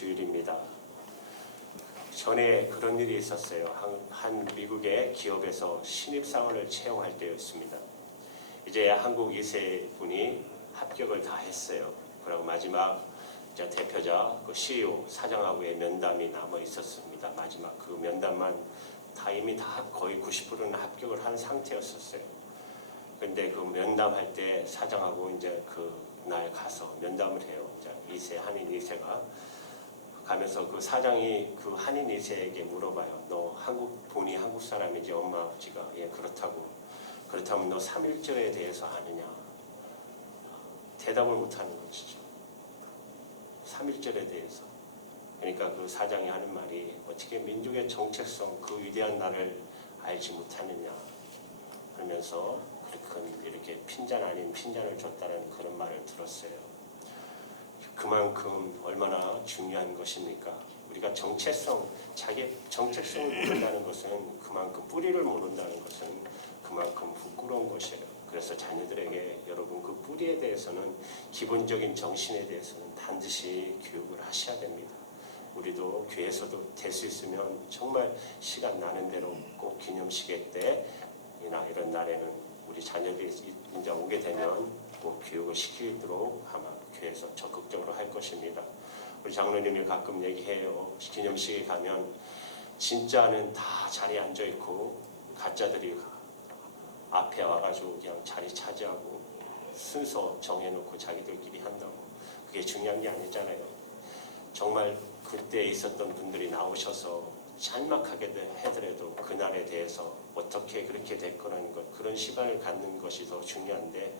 주일입니다. 전에 그런 일이 있었어요. 한 미국의 기업에서 신입사원을 채용할 때였습니다. 이제 한국 2세 분이 합격을 다 했어요. 그리고 마지막 대표자, 그 CEO, 사장하고의 면담이 남아 있었습니다. 마지막 그 면담만 이미 다 거의 90%는 합격을 한 상태였었어요. 근데 그 면담할 때 사장하고 이제 그날 가서 면담을 해요. 한인 2세가 가면서 그 사장이 그 한인 2세에게 물어봐요. 너 본이 한국 사람이지? 엄마 아버지가 예 그렇다고. 그렇다면 너 3.1절에 대해서 아느냐? 대답을 못하는 거죠. 3.1절에 대해서. 그러니까 그 사장이 하는 말이 어떻게 민족의 정체성, 그 위대한 나를 알지 못하느냐 하면서 이렇게 핀잔 아닌 핀잔을 줬다는 그런 말을 들었어요. 그만큼 얼마나 중요한 것입니까? 우리가 자기 정체성을 모른다는 것은 그만큼 뿌리를 모른다는 것은 그만큼 부끄러운 것이에요. 그래서 자녀들에게 여러분 그 뿌리에 대해서는 기본적인 정신에 대해서는 반드시 교육을 하셔야 됩니다. 우리도 교회에서도 될 수 있으면 정말 시간 나는 대로 꼭 기념식의 때나 이런 날에는 우리 자녀들이 이제 오게 되면 꼭 교육을 시키도록 아마 교회에서 적극적으로 할 것입니다. 우리 장로님이 가끔 얘기해요. 기념식에 가면 진짜는 다 자리에 앉아있고 가짜들이 앞에 와가지고 그냥 자리 차지하고 순서 정해놓고 자기들끼리 한다고. 그게 중요한 게 아니잖아요. 정말 그때 있었던 분들이 나오셔서 짤막하게 하더라도 그날에 대해서 어떻게 그렇게 됐거라는 것, 그런 시간을 갖는 것이 더 중요한데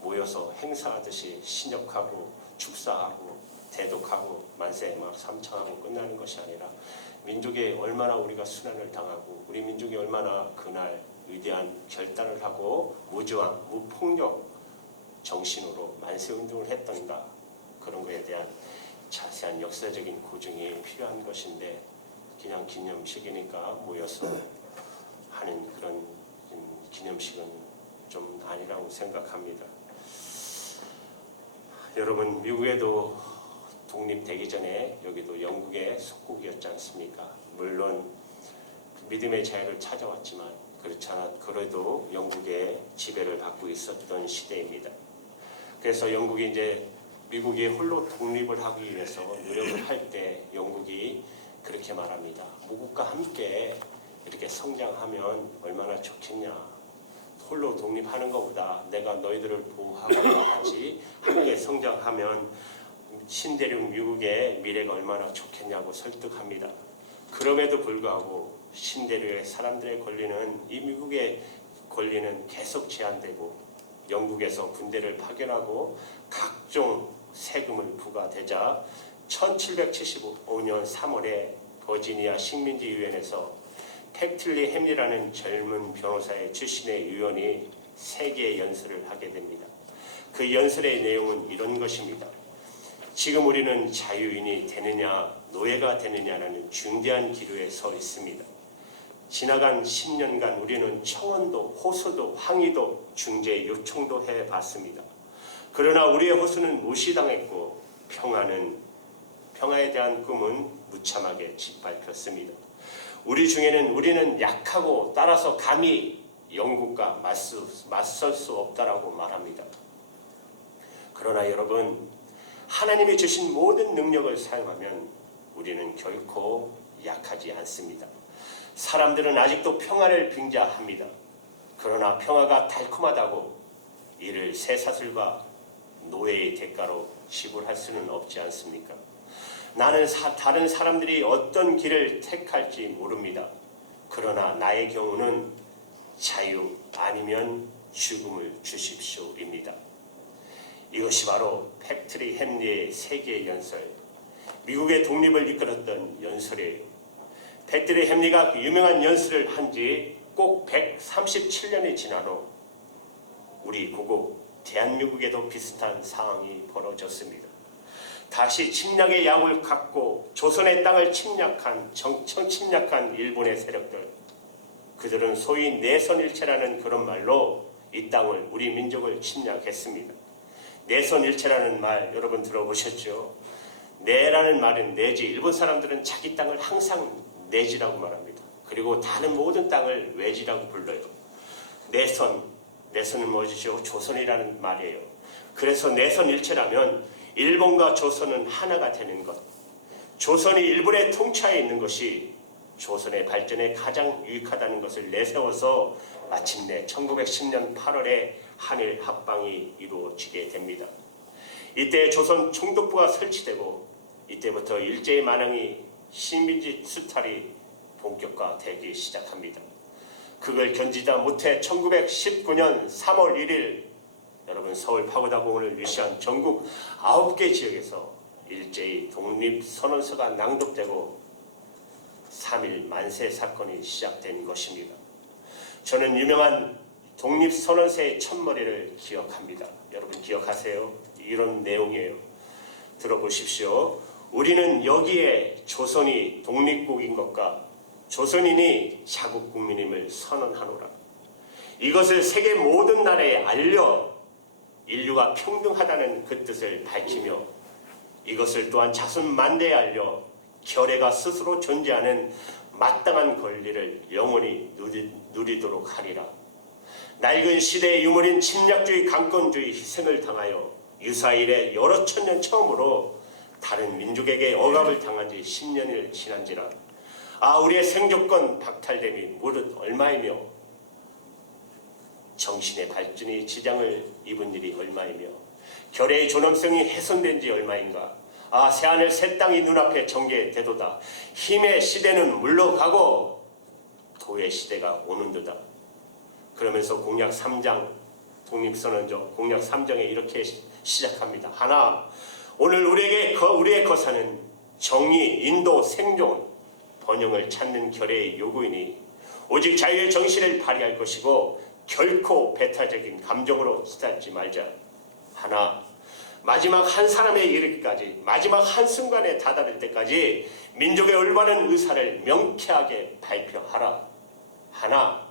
모여서 행사하듯이 신역하고 축사하고 대독하고 만세 막 삼창하고 끝나는 것이 아니라 민족에 얼마나 우리가 순환을 당하고 우리 민족이 얼마나 그날 위대한 결단을 하고 무저항, 무폭력 정신으로 만세운동을 했던가, 그런 것에 대한 자세한 역사적인 고증이 필요한 것인데 그냥 기념식이니까 모여서 하는 그런 기념식은 좀 아니라고 생각합니다. 여러분, 미국에도 독립되기 전에 여기도 영국의 속국이었지 않습니까? 물론 믿음의 자유를 찾아왔지만 그래도 영국의 지배를 받고 있었던 시대입니다. 그래서 영국이 이제 미국이 홀로 독립을 하기 위해서 노력을 할 때 영국이 그렇게 말합니다. 모국과 함께 이렇게 성장하면 얼마나 좋겠냐. 홀로 독립하는 것보다 내가 너희들을 보호하고 같이 함께 성장하면 신대륙 미국의 미래가 얼마나 좋겠냐고 설득합니다. 그럼에도 불구하고 신대륙의 사람들의 권리는, 이 미국의 권리는 계속 제한되고 영국에서 군대를 파견하고 각종 세금을 부과되자 1775년 3월에 버지니아 식민지위원회에서 팩틀리 햄리라는 젊은 변호사의 출신의 의원이 세계 연설을 하게 됩니다. 그 연설의 내용은 이런 것입니다. 지금 우리는 자유인이 되느냐 노예가 되느냐라는 중대한 기로에 서 있습니다. 지나간 10년간 우리는 청원도 호소도 항의도 중재 요청도 해봤습니다. 그러나 우리의 호소는 무시당했고 평화에 대한 꿈은 무참하게 짓밟혔습니다. 우리는 약하고 따라서 감히 영국과 맞설 수 없다라고 말합니다. 그러나 여러분, 하나님이 주신 모든 능력을 사용하면 우리는 결코 약하지 않습니다. 사람들은 아직도 평화를 빙자합니다. 그러나 평화가 달콤하다고 이를 쇠사슬과 노예의 대가로 지불할 수는 없지 않습니까? 나는 다른 사람들이 어떤 길을 택할지 모릅니다. 그러나 나의 경우는 자유 아니면 죽음을 주십시오입니다. 이것이 바로 팩트리 햄리의 세계 연설, 미국의 독립을 이끌었던 연설이에요. 팩트리 햄리가 그 유명한 연설을 한 지 꼭 137년이 지난 후 우리 고국 대한민국에도 비슷한 상황이 벌어졌습니다. 다시 침략의 양을 갖고 조선의 땅을 침략한 일본의 세력들, 그들은 소위 내선일체라는 그런 말로 이 땅을, 우리 민족을 침략했습니다. 내선일체라는 말 여러분 들어보셨죠? 내라는 말은 내지, 일본 사람들은 자기 땅을 항상 내지라고 말합니다. 그리고 다른 모든 땅을 외지라고 불러요. 내선은 뭐지요? 조선이라는 말이에요. 그래서 내선일체라면 일본과 조선은 하나가 되는 것, 조선이 일본의 통치하에 있는 것이 조선의 발전에 가장 유익하다는 것을 내세워서 마침내 1910년 8월에 한일 합방이 이루어지게 됩니다. 이때 조선 총독부가 설치되고 이때부터 일제의 만행이 식민지 수탈이 본격화되기 시작합니다. 그걸 견디다 못해 1919년 3월 1일 여러분 서울 파고다공원을 위시한 전국 9개 지역에서 일제히 독립선언서가 낭독되고 3.1 만세 사건이 시작된 것입니다. 저는 유명한 독립선언서의 첫머리를 기억합니다. 여러분 기억하세요? 이런 내용이에요. 들어보십시오. 우리는 여기에 조선이 독립국인 것과 조선인이 자국국민임을 선언하노라. 이것을 세계 모든 나라에 알려 인류가 평등하다는 그 뜻을 밝히며 이것을 또한 자손 만대에 알려 결의가 스스로 존재하는 마땅한 권리를 영원히 누리도록 하리라. 낡은 시대의 유물인 침략주의, 강권주의 희생을 당하여 유사일에 여러 천년 처음으로 다른 민족에게 억압을 당한 지 10년이 지난지라 우리의 생존권 박탈됨이 무릇 얼마이며 정신의 발전이 지장을 입은 일이 얼마이며 결의의 존엄성이 훼손된 지 얼마인가. 새하늘 새 땅이 눈앞에 전개되도다. 힘의 시대는 물러가고 도의 시대가 오는도다. 그러면서 공약 3장 독립선언적 공약 3장에 이렇게 시작합니다. 하나, 오늘 우리의 거사는 정의, 인도, 생존, 번영을 찾는 결의의 요구이니 오직 자유의 정신을 발휘할 것이고 결코 배타적인 감정으로 시달지 말자. 하나, 마지막 한 사람에 이르기까지, 마지막 한 순간에 다다를 때까지 민족의 올바른 의사를 명쾌하게 발표하라. 하나,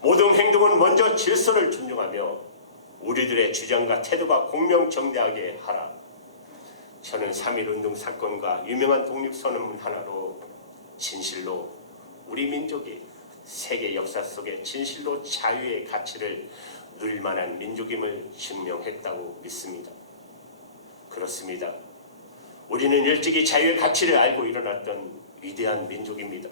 모든 행동은 먼저 질서를 존중하며 우리들의 주장과 태도가 공명정대하게 하라. 저는 3.1운동 사건과 유명한 독립선언문 하나로 진실로 우리 민족이 세계 역사 속에 진실로 자유의 가치를 누릴 만한 민족임을 증명했다고 믿습니다. 그렇습니다. 우리는 일찍이 자유의 가치를 알고 일어났던 위대한 민족입니다.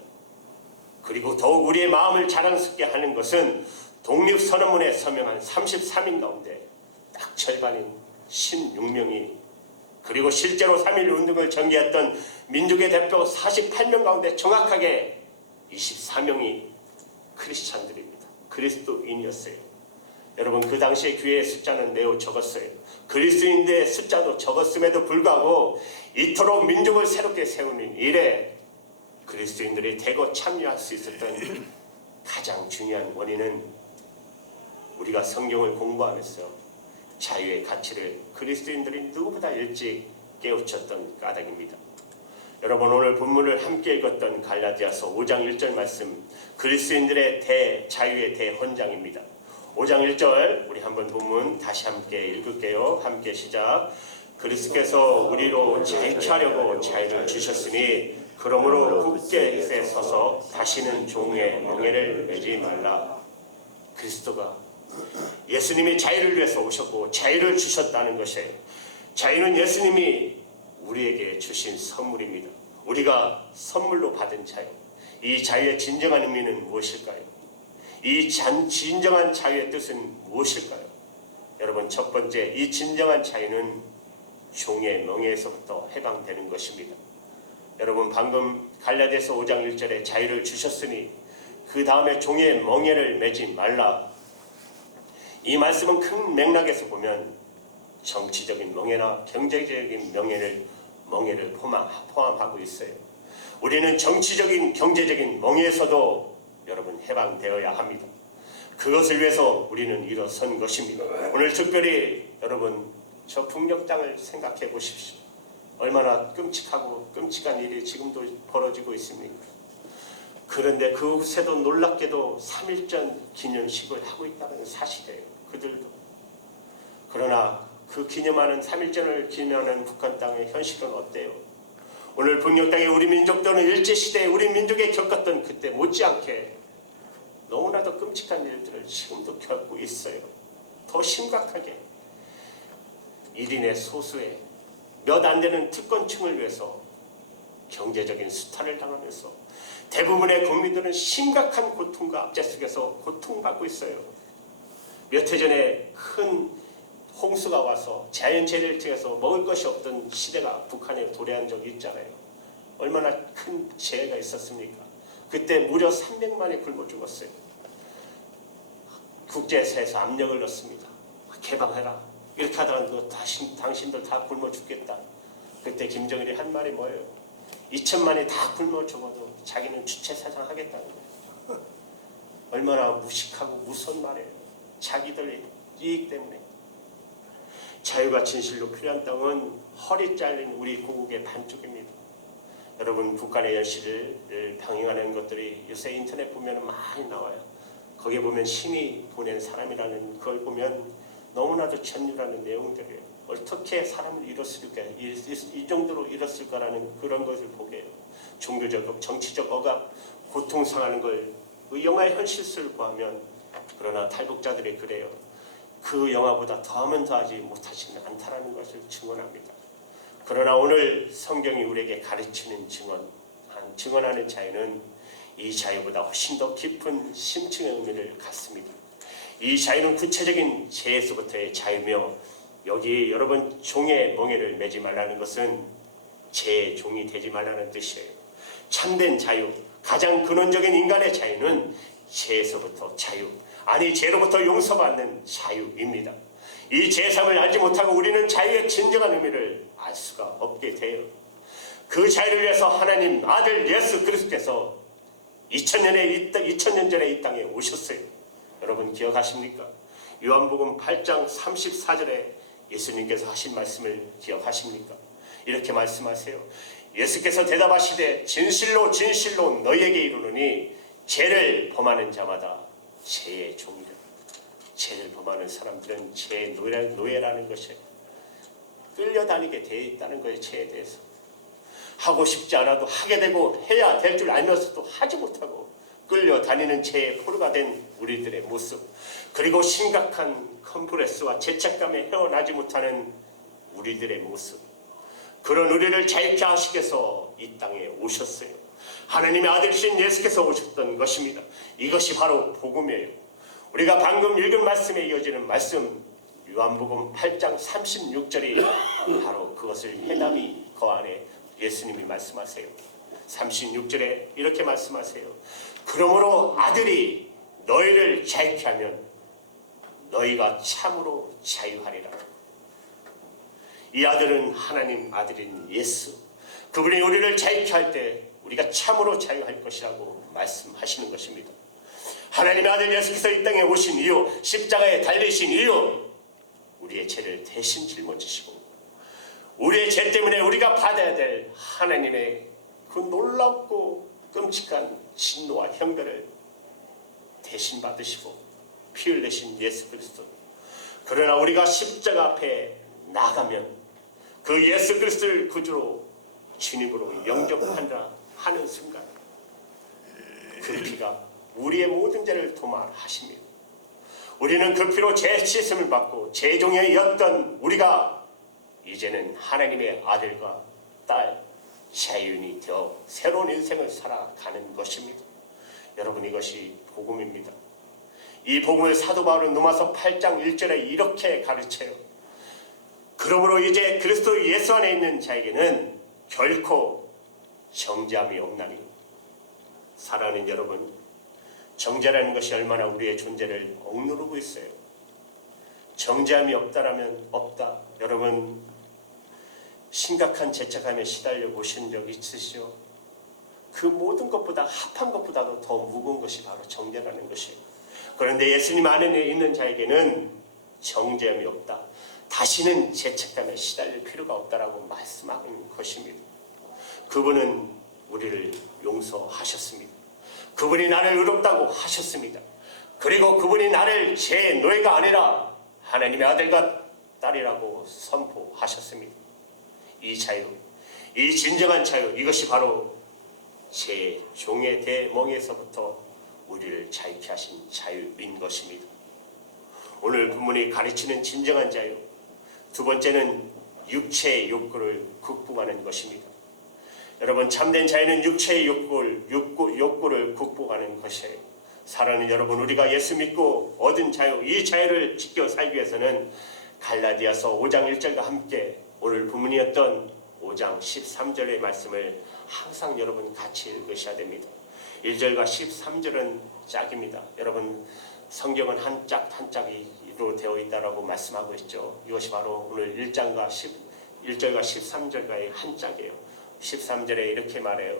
그리고 더욱 우리의 마음을 자랑스럽게 하는 것은 독립선언문에 서명한 33인 가운데 딱 절반인 16명이 그리고 실제로 3.1운동을 전개했던 민족의 대표 48명 가운데 정확하게 24명이 크리스찬들입니다. 그리스도인이었어요. 여러분 그 당시에 교회의 숫자는 매우 적었어요. 그리스도인들의 숫자도 적었음에도 불구하고 이토록 민족을 새롭게 세우는 일에 그리스도인들이 대거 참여할 수 있었던 가장 중요한 원인은 우리가 성경을 공부하면서 자유의 가치를 그리스도인들이 누구보다 일찍 깨우쳤던 까닭입니다. 여러분 오늘 본문을 함께 읽었던 갈라디아서 5장 1절 말씀 그리스도인들의 자유의 대헌장입니다. 5장 1절 우리 한번 본문 다시 함께 읽을게요. 함께 시작. 그리스도께서 우리로 자유케 하려고 자유를 주셨으니 그러므로 굳게 서서 다시는 종의 멍에를 매지 말라. 그리스도가 예수님이 자유를 위해서 오셨고 자유를 주셨다는 것이에요. 자유는 예수님이 우리에게 주신 선물입니다. 우리가 선물로 받은 자유. 이 자유의 진정한 의미는 무엇일까요? 이 진정한 자유의 뜻은 무엇일까요? 여러분 첫 번째 이 진정한 자유는 종의 멍에에서부터 해방되는 것입니다. 여러분 방금 갈라디아서 5장 1절에 자유를 주셨으니 그 다음에 종의 멍에를 매지 말라. 이 말씀은 큰 맥락에서 보면 정치적인 멍에나 경제적인 멍에를 포함하고 있어요. 우리는 정치적인 경제적인 멍에에서도 여러분 해방되어야 합니다. 그것을 위해서 우리는 일어선 것입니다. 오늘 특별히 여러분 저 북녘 땅을 생각해 보십시오. 얼마나 끔찍한 일이 지금도 벌어지고 있습니까? 그런데 그곳에도 놀랍게도 3.1전 기념식을 하고 있다는 사실이에요. 그들도. 그러나 그 기념하는 3.1전을 기념하는 북한 땅의 현실은 어때요? 오늘 북녘 땅에 우리 민족들은 일제시대에 우리 민족에 겪었던 그때 못지않게 너무나도 끔찍한 일들을 지금도 겪고 있어요. 더 심각하게 1인의 소수의 몇 안 되는 특권층을 위해서 경제적인 수탈을 당하면서 대부분의 국민들은 심각한 고통과 압제 속에서 고통받고 있어요. 몇 해 전에 큰 홍수가 와서 자연재해를 통해서 먹을 것이 없던 시대가 북한에 도래한 적이 있잖아요. 얼마나 큰 재해가 있었습니까? 그때 무려 300만이 굶어 죽었어요. 국제사회에서 압력을 넣습니다. 개방해라. 이렇게 하다가 당신들 다 굶어 죽겠다. 그때 김정일이 한 말이 뭐예요? 2천만이 다 굶어 죽어도 자기는 주체사상 하겠다는 거예요. 얼마나 무식하고 무서운 말이에요. 자기들의 이익 때문에. 자유가 진실로 필요한 땅은 허리 잘린 우리 고국의 반쪽입니다. 여러분, 북한의 현실을 방영하는 것들이 요새 인터넷 보면 많이 나와요. 거기에 보면 신이 보낸 사람이라는 걸 보면 너무나도 전율하는 내용들이에요. 어떻게 사람을 잃었을까, 이 정도로 잃었을까라는 그런 것을 보게 해요. 종교적, 정치적 억압, 고통상하는 걸 그 영화의 현실 속을 보면, 그러나 탈북자들이 그래요. 그 영화보다 더하면 더하지 못하지는 않다라는 것을 증언합니다. 그러나 오늘 성경이 우리에게 가르치는 증언하는 자유는 이 자유보다 훨씬 더 깊은 심층의 의미를 갖습니다. 이 자유는 구체적인 죄에서부터의 자유며, 여기 여러분 종의 멍에를 매지 말라는 것은 죄의 종이 되지 말라는 뜻이에요. 참된 자유, 가장 근원적인 인간의 자유는 죄에서부터 자유, 아니 죄로부터 용서받는 자유입니다. 이 죄삼을 알지 못하고 우리는 자유의 진정한 의미를 알 수가 없게 돼요. 그 자유를 위해서 하나님 아들 예수 그리스도께서 2000년 전에 이 땅에 오셨어요. 여러분 기억하십니까? 요한복음 8장 34절에 예수님께서 하신 말씀을 기억하십니까? 이렇게 말씀하세요. 예수께서 대답하시되 진실로 진실로 너희에게 이르노니 죄를 범하는 자마다 죄의 종이라. 죄를 범하는 사람들은 죄의 노예라는 것이에요. 끌려다니게 돼 있다는 거예요. 죄에 대해서. 하고 싶지 않아도 하게 되고 해야 될 줄 알면서도 하지 못하고 끌려다니는 죄의 포로가 된 우리들의 모습, 그리고 심각한 컴플렉스와 죄책감에 헤어나지 못하는 우리들의 모습, 그런 우리를 자유케 하시기 위해서 이 땅에 오셨어요. 하나님의 아들이신 예수께서 오셨던 것입니다. 이것이 바로 복음이에요. 우리가 방금 읽은 말씀에 이어지는 말씀, 요한복음 8장 36절이 바로 그것을 해담이 그 안에 예수님이 말씀하세요. 36절에 이렇게 말씀하세요. 그러므로 아들이 너희를 자유케 하면 너희가 참으로 자유하리라. 이 아들은 하나님 아들인 예수, 그분이 우리를 자유케 할 때 우리가 참으로 자유할 것이라고 말씀하시는 것입니다. 하나님의 아들 예수께서 이 땅에 오신 이유, 십자가에 달리신 이유, 우리의 죄를 대신 짊어지시고 우리의 죄 때문에 우리가 받아야 될 하나님의 그 놀랍고 끔찍한 진노와 형벌을 대신 받으시고 피 흘리신 예수 그리스도. 그러나 우리가 십자가 앞에 나가면 그 예수 그리스도를 구주로 주님으로 영접한다 하는 순간 그 피가 우리의 모든 죄를 도말하십니다. 우리는 그 피로 죄 씻음을 받고 죄종이었던 우리가 이제는 하나님의 아들과 딸, 자유인이 되어 새로운 인생을 살아가는 것입니다. 여러분, 이것이 복음입니다. 이 복음을 사도 바울은 로마서 8장 1절에 이렇게 가르쳐요. 그러므로 이제 그리스도 예수 안에 있는 자에게는 결코 정죄함이 없나니. 사랑하는 여러분, 정죄라는 것이 얼마나 우리의 존재를 억누르고 있어요. 정죄함이 없다라면 없다. 여러분, 심각한 죄책감에 시달려 보신 적 있으시오? 그 모든 것보다 합한 것보다도 더 무거운 것이 바로 정죄라는 것이에요. 그런데 예수님 안에 있는 자에게는 정죄함이 없다. 다시는 죄책감에 시달릴 필요가 없다라고 말씀하는 것입니다. 그분은 우리를 용서하셨습니다. 그분이 나를 의롭다고 하셨습니다. 그리고 그분이 나를 제 노예가 아니라 하나님의 아들과 딸이라고 선포하셨습니다. 이 자유, 이 진정한 자유, 이것이 바로 제 종의 대멍에서부터 우리를 자유케 하신 자유인 것입니다. 오늘 본문이 가르치는 진정한 자유, 두 번째는 육체의 욕구를 극복하는 것입니다. 여러분, 참된 자유는 육체의 욕구를 극복하는 것이에요. 사랑하는 여러분, 우리가 예수 믿고 얻은 자유, 이 자유를 지켜 살기 위해서는 갈라디아서 5장 1절과 함께 오늘 본문이었던 5장 13절의 말씀을 항상 여러분 같이 읽으셔야 됩니다. 1절과 13절은 짝입니다. 여러분, 성경은 한 짝 한 짝으로 되어 있다라고 말씀하고 있죠. 이것이 바로 오늘 1절과 13절과의 한 짝이에요. 13절에 이렇게 말해요.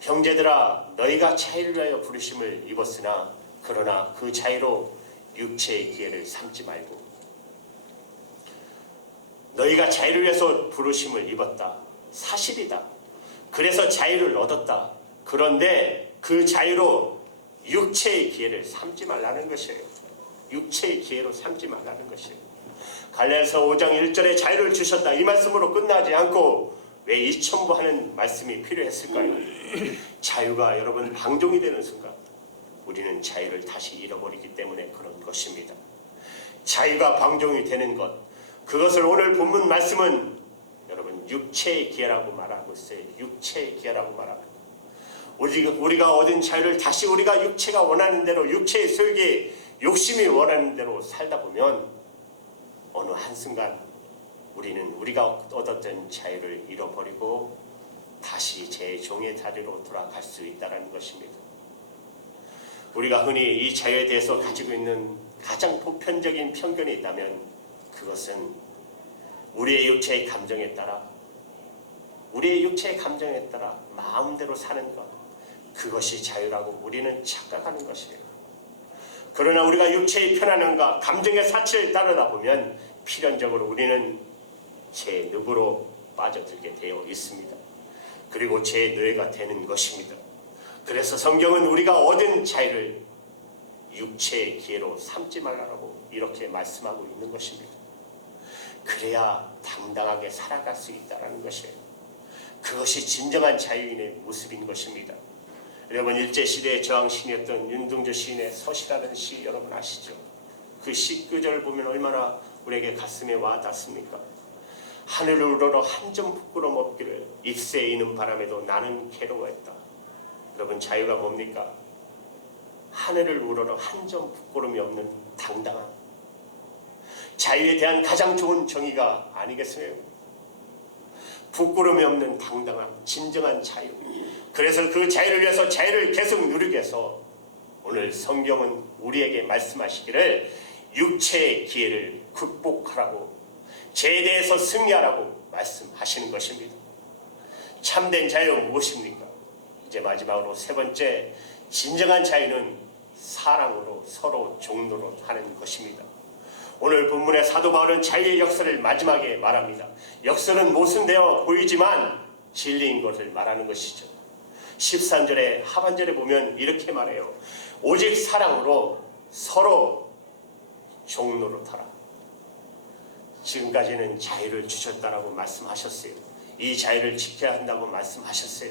형제들아, 너희가 자유를 위하여 부르심을 입었으나 그러나 그 자유로 육체의 기회를 삼지 말고. 너희가 자유를 위해서 부르심을 입었다. 사실이다. 그래서 자유를 얻었다. 그런데 그 자유로 육체의 기회를 삼지 말라는 것이에요. 육체의 기회로 삼지 말라는 것이에요. 갈라디아서 5장 1절에 자유를 주셨다. 이 말씀으로 끝나지 않고 왜 이 첨부하는 말씀이 필요했을까요? 자유가 여러분 방종이 되는 순간 우리는 자유를 다시 잃어버리기 때문에 그런 것입니다. 자유가 방종이 되는 것, 그것을 오늘 본문 말씀은 여러분 육체의 기회라고 말하고 있어요. 육체의 기회라고 말합니다. 우리가 얻은 자유를 다시 우리가 육체가 원하는 대로, 육체의 소욕이 욕심이 원하는 대로 살다 보면 어느 한순간 우리는 우리가 얻었던 자유를 잃어버리고 다시 제 종의 자리로 돌아갈 수 있다는 것입니다. 우리가 흔히 이 자유에 대해서 가지고 있는 가장 보편적인 편견이 있다면 그것은 우리의 육체의 감정에 따라 마음대로 사는 것, 그것이 자유라고 우리는 착각하는 것이에요. 그러나 우리가 육체의 편안함과 감정의 사치를 따르다 보면 필연적으로 우리는 제 늪으로 빠져들게 되어 있습니다. 그리고 제 뇌가 되는 것입니다. 그래서 성경은 우리가 얻은 자유를 육체의 기회로 삼지 말라고 이렇게 말씀하고 있는 것입니다. 그래야 당당하게 살아갈 수 있다는 것이에요. 그것이 진정한 자유인의 모습인 것입니다. 여러분, 일제시대의 저항신이었던 윤동주 시인의 서시라는 시 여러분 아시죠? 그 시 구절 보면 얼마나 우리에게 가슴에 와 닿습니까? 하늘을 우러러 한 점 부끄럼 없기를 입새에 이는 바람에도 나는 괴로워했다. 여러분, 자유가 뭡니까? 하늘을 우러러 한 점 부끄럼이 없는 당당함. 자유에 대한 가장 좋은 정의가 아니겠어요? 부끄럼이 없는 당당함, 진정한 자유. 그래서 그 자유를 위해서 자유를 계속 누리기 위해서 오늘 성경은 우리에게 말씀하시기를 육체의 기회를 극복하라고, 죄에 대해서 승리하라고 말씀하시는 것입니다. 참된 자유는 무엇입니까? 이제 마지막으로 세 번째, 진정한 자유는 사랑으로 서로 종노릇 하는 것입니다. 오늘 본문의 사도 바울은 자유의 역사를 마지막에 말합니다. 역사는 모순되어 보이지만 진리인 것을 말하는 것이죠. 13절의 하반절에 보면 이렇게 말해요. 오직 사랑으로 서로 종노릇하라. 지금까지는 자유를 주셨다라고 말씀하셨어요. 이 자유를 지켜야 한다고 말씀하셨어요.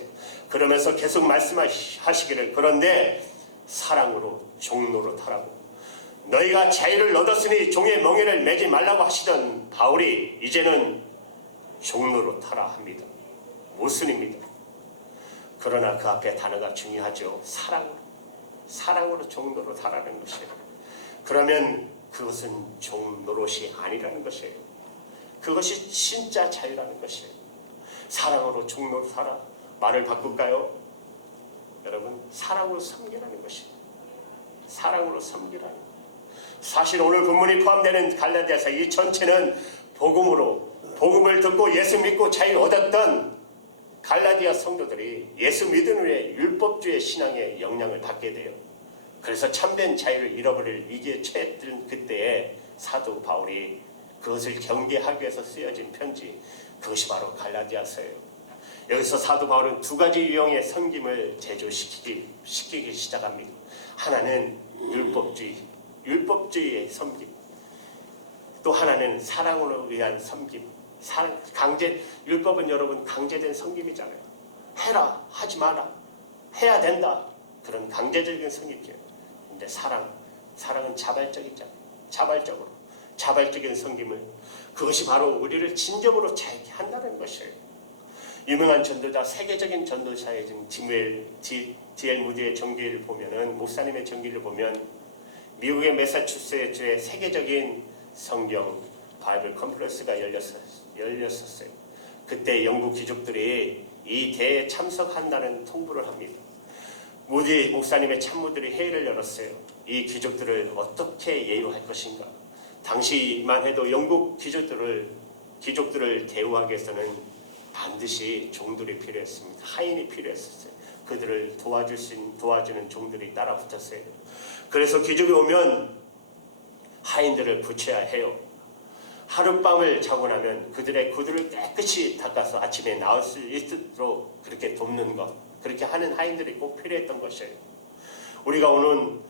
그러면서 계속 말씀하시기를, 그런데 사랑으로 종노릇하라고. 너희가 자유를 얻었으니 종의 멍에를 매지 말라고 하시던 바울이 이제는 종노릇하라 합니다. 모순입니다. 그러나 그 앞에 단어가 중요하죠. 사랑으로 종노릇하라는 것이에요. 그러면 그것은 종노릇이 아니라는 것이에요. 그것이 진짜 자유라는 것이에요. 사랑으로 종노릇하라. 말을 바꿀까요? 여러분, 사랑으로 섬기라는 것이에요. 사랑으로 섬기라는. 사실 오늘 본문이 포함되는 갈라디아서 이 전체는 복음을 듣고 예수 믿고 자유 얻었던 갈라디아 성도들이 예수 믿은 후에 율법주의 신앙의 영향을 받게 돼요. 그래서 참된 자유를 잃어버릴 위기에 처했던 그때에 사도 바울이 그것을 경계하기 위해서 쓰여진 편지, 그것이 바로 갈라디아서예요. 여기서 사도 바울은 두 가지 유형의 섬김을 제조시키기 시작합니다. 하나는 율법주의의 섬김, 또 하나는 사랑으로 위한 섬김, 율법은 여러분 강제된 섬김이잖아요. 해라, 하지 마라, 해야 된다, 그런 강제적인 섬김이에요. 근데 사랑은 자발적이잖아요. 자발적인 섬김을, 그것이 바로 우리를 진정으로 자유케 한다는 것이에요. 유명한 전도자, 세계적인 전도자인 D.L. 무디의 전기를 보면은, 목사님의 전기를 보면, 미국의 매사추세츠의 세계적인 성경 바이블 컨퍼런스가 열렸었어요. 그때 영국 귀족들이 이 대회에 참석한다는 통보를 합니다. 무디 목사님의 참모들이 회의를 열었어요. 이 귀족들을 어떻게 예우할 것인가. 당시만 해도 영국 귀족들을 대우하기 위해서는 반드시 종들이 필요했습니다. 하인이 필요했었어요. 그들을 도와주는 종들이 따라 붙었어요. 그래서 귀족이 오면 하인들을 붙여야 해요. 하룻밤을 자고 나면 그들의 구두를 깨끗이 닦아서 아침에 나올 수 있도록 그렇게 돕는 것, 그렇게 하는 하인들이 꼭 필요했던 것이에요. 우리가 오늘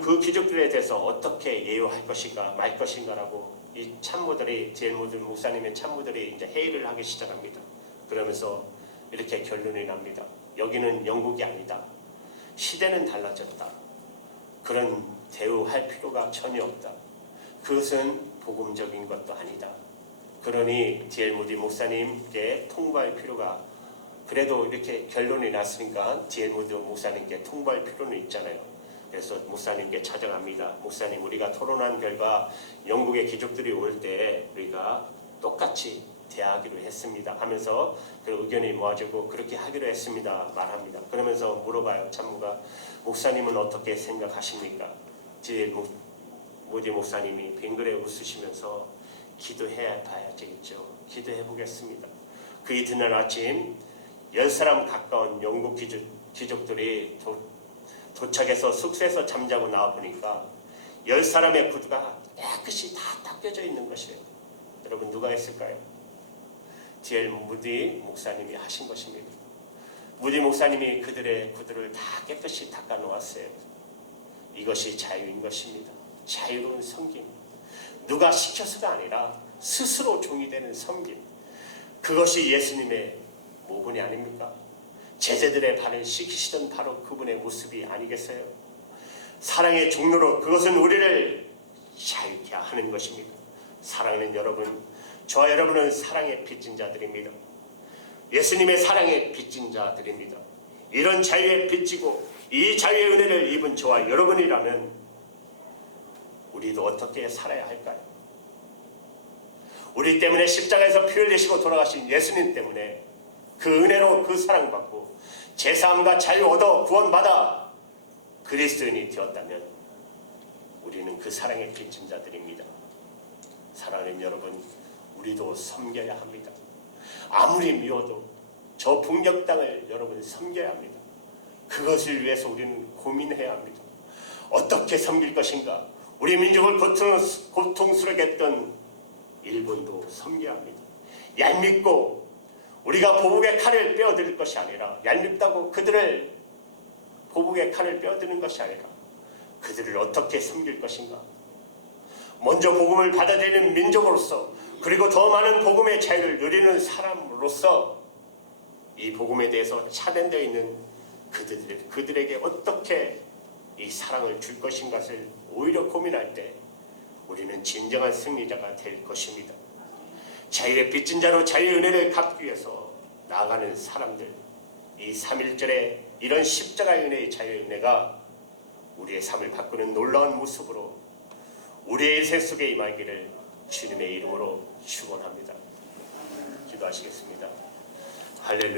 그 귀족들에 대해서 어떻게 예우할 것인가 말 것인가라고 이 참모들이, D.L. 무디 목사님의 참모들이 이제 회의를 하기 시작합니다. 그러면서 이렇게 결론이 납니다. 여기는 영국이 아니다. 시대는 달라졌다. 그런 대우할 필요가 전혀 없다. 그것은 복음적인 것도 아니다. 그러니 D.L. 무디 목사님께 통보할 필요가, 그래도 이렇게 결론이 났으니까 D.L. 무디 목사님께 통보할 필요는 있잖아요. 그래서 목사님께 찾아갑니다. 목사님, 우리가 토론한 결과 영국의 귀족들이 올 때 우리가 똑같이 대하기로 했습니다 하면서 그 의견이 모아지고 그렇게 하기로 했습니다 말합니다. 그러면서 물어봐요. 참모가, 목사님은 어떻게 생각하십니까? D.L. 무디 목사님이 빙그레 웃으시면서 기도해 봐야겠죠. 기도해 보겠습니다. 그 이튿날 아침 10사람 가까운 영국 귀족들이 도착해서 숙소에서 잠자고 나와보니까 10사람의 구두가 깨끗이 다 닦여져 있는 것이에요. 여러분, 누가 했을까요? D.L. 무디 목사님이 하신 것입니다. 무디 목사님이 그들의 구두를 다 깨끗이 닦아 놓았어요. 이것이 자유인 것입니다. 자유로운 섬김. 누가 시켜서가 아니라 스스로 종이 되는 섬김. 그것이 예수님의 모분이 아닙니까? 제자들의 발을 씻기시던 바로 그분의 모습이 아니겠어요? 사랑의 종로로, 그것은 우리를 자유케 하는 것입니다. 사랑하는 여러분, 저와 여러분은 사랑의 빚진 자들입니다. 예수님의 사랑의 빚진 자들입니다. 이런 자유에 빚지고 이 자유의 은혜를 입은 저와 여러분이라면 우리도 어떻게 살아야 할까요? 우리 때문에 십자가에서 피 흘리시고 돌아가신 예수님 때문에 그 은혜로 그 사랑받고 제사함과 자유 얻어 구원받아 그리스도인이 되었다면 우리는 그 사랑의 빚진 자들입니다. 사랑하는 여러분, 우리도 섬겨야 합니다. 아무리 미워도 저 북녘 땅을 여러분 섬겨야 합니다. 그것을 위해서 우리는 고민해야 합니다. 어떻게 섬길 것인가? 우리 민족을 고통스럽게 했던 일본도 섬겨야 합니다. 얄밉고 우리가 보복의 칼을 빼어드릴 것이 아니라, 얄밉다고 그들을 보복의 칼을 빼어드는 것이 아니라 그들을 어떻게 섬길 것인가? 먼저 복음을 받아들이는 민족으로서, 그리고 더 많은 복음의 자유를 누리는 사람으로서 이 복음에 대해서 차단되어 있는 그들에게 어떻게 이 사랑을 줄 것인가를 오히려 고민할 때 우리는 진정한 승리자가 될 것입니다. 자유의 빚진 자로 자유의 은혜를 갚기 위해서 나아가는 사람들, 이 3.1절의 이런 십자가의 은혜의 자유의 은혜가 우리의 삶을 바꾸는 놀라운 모습으로 우리의 인생 속에 임하기를 주님의 이름으로 축원합니다. 기도하시겠습니다. 할렐루야.